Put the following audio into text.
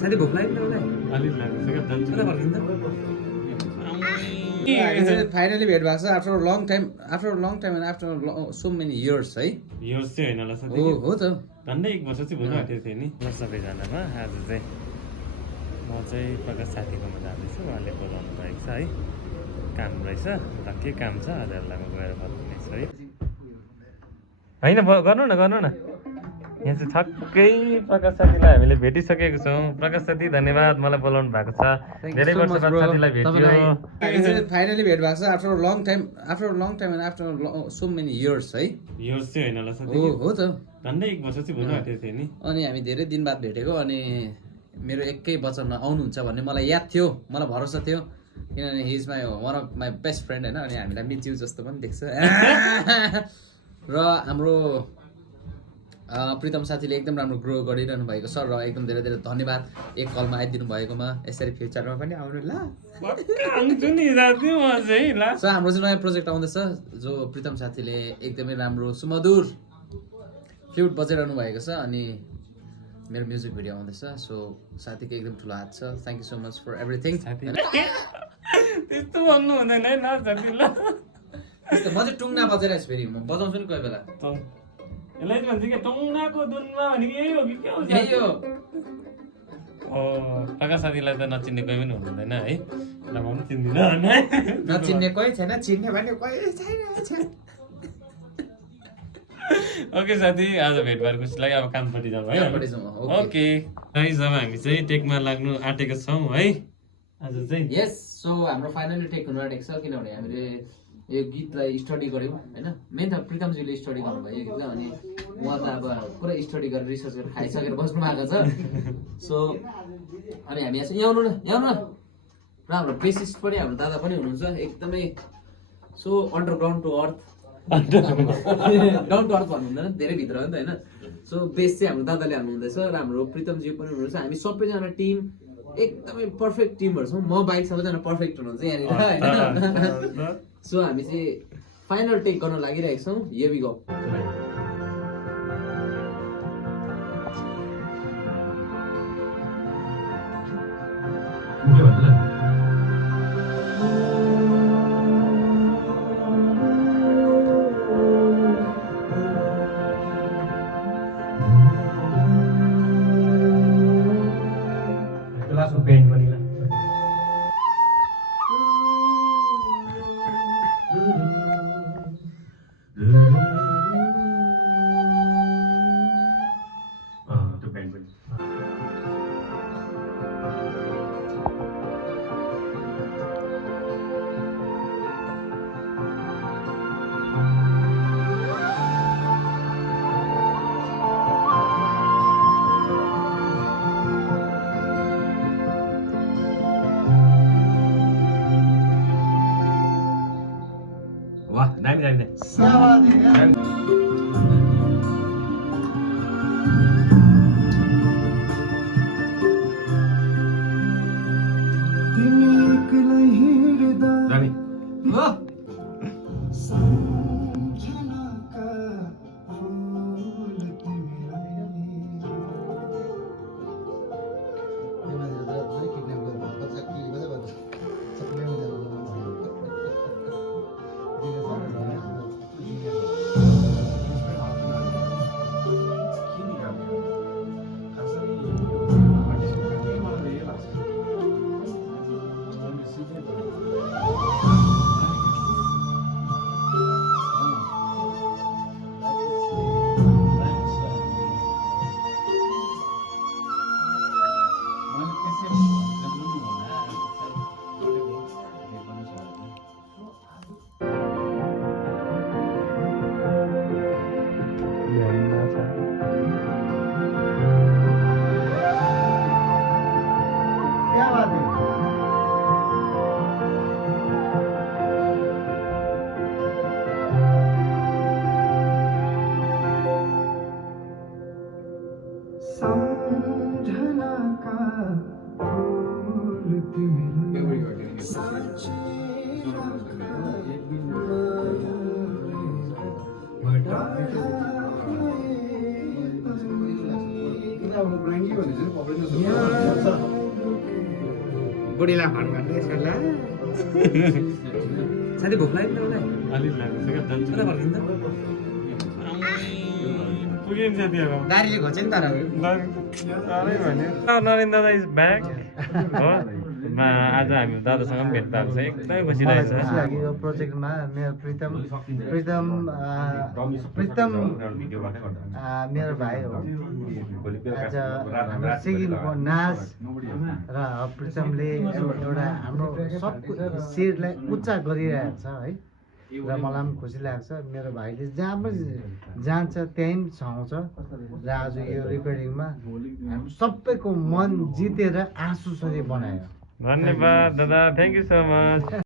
साथी भोक लाग्यो नि अलि लाग्छ क्या जान्छु कता फर्किन्छ फाइनली भेट भएको छ after long time and after so many years है यो चाहिँ होइन होला साथी हो त झन्डै 1 वर्ष चाहिँ भइरहेको थियो नि ल सबैजनामा आज चाहिँ म चाहिँ प्रकाश साथीकोमा जाँदैछु उहाँले बोलाउनु भएको छ है काम रहेछ ल के काम छ हजुरलाई म गएर बताउनेछु है होइन गर्नु न यहाँ चाहिँ ठक्कै प्रकाश साथीलाई हामीले भेटिसकेको छौँ प्रकाश साथी धन्यवाद मलाई बोलाउनु भएको छ धेरै वर्ष बाद साथीलाई भेट्यो फाइनली भेट भएको छ after long time and after so many years है यो चाहिँ होइन होला साथी हो त झन्डै 1 वर्ष चाहिँ भइरहेको थियो नि अनि हामी धेरै दिन बाद भेटेको अनि मेरो एकै वचनमा आउनुहुन्छ भन्ने मलाई याद थियो मलाई भरोसा थियो किनभने he is my one of my best friend होइन अनि हामीलाई मिच्यु जस्तो पनि देख्छ र हाम्रो प्रितम साथीले एकदम राम्रो ग्रो गरिरहनु भएको छ र एकदम धेरै धेरै धन्यवाद एक कलमा आइदिनु भएकोमा यसरी फ्युचरमा पनि आउनु ल सो हाम्रो चाहिँ नयाँ प्रोजेक्ट आउँदैछ जो प्रितम साथीले एकदमै राम्रो सुमधुर फ्लुट बजाइरहनु भएको छ अनि मेरो म्युजिक भिडियो आउँदैछ सो साथीको एकदम ठुलो हात छ thank you so much for everything त्यस्तो भन्नु हुँदैन है न साथी ल त्यस्तो म चाहिँ टुङ्ना बजाइरहेको छु फेरि म बजाउँछु नि कोही बेला यसलाई भन्छ कि टुङ्नाको दुनमा भनेको यही हो कि के हो यही हो प्रकाश साथीलाई त नचिन्ने कोही पनि हुनुहुँदैन है ल म पनि चिन्दिनँ नचिन्ने कोही छैन चिन्ने भने कोही छैन ओके साथी आज भेट भएर खुसी लाग्यो अब कामपट्टि जाउँ है ओके गाइस अब हामी चाहिँ टेकमा लाग्नु आँटेको छौँ है आज चाहिँ यस सो हाम्रो फाइनली टेक हुनु आँटेको छ किनभने हामीले यो गीतलाई स्टडी गऱ्यौँ होइन मेन त प्रितमजीले स्टडी गर्नुभयो यो गीतलाई अनि उहाँ त अब पुरा स्टडी गरेर रिसर्च गरेर खाइसकेर बस्नु भएको छ सो अनि हामी यहाँ आउनु न र हाम्रो बेसिस्ट पनि हाम्रो दादा पनि हुनुहुन्छ एकदमै so underground to earth down to earth भन्नु हुँदैन धेरै भित्र हो नि त होइन सो बेस चाहिँ हाम्रो दादाले हाल्नु हुँदैछ र हाम्रो प्रितमजी पनि हुनुहुन्छ हामी सबैजना टिम एकदमै पर्फेक्ट टिमहरू छौँ म बाइक सबैजना पर्फेक्ट हुनुहुन्छ यहाँनिर होइन सो हामी चाहिँ फाइनल टेक गर्न लागिरहेको छौँ हियर वी गो वाह दामी दामी अब ब्राङ्की भने चाहिँ पक्रिनु बुढीलाई फोन गर्ने सल्लाह साथी भोक लाग्यो नि त उसलाई अलिक लाग्छ क्या जान्छु कता फर्किन्छ पुगेन साथीहरू दारीले खोज्यो नि तर नरेन्द्र दादा इज ब्याक हो आज हामी दादासँग पनि भेट भएको छ एकदमै खुसी लागेको छ यो प्रोजेक्टमा मेरो प्रितम मेरो भाइ हो आज हाम्रो सिक्किमको नाच र प्रितमले एउटा हाम्रो सबको शिरलाई उच्च गरिरहेको छ है र मलाई पनि खुसी लाग्छ मेरो भाइले जहाँ पनि जान्छ त्यहीँ पनि छाउँछ र आज यो रेकर्डिङमा हामी सबैको मन जितेर आँसुसरी बनायो धन्यवाद दादा थ्याङ्क यू सो मच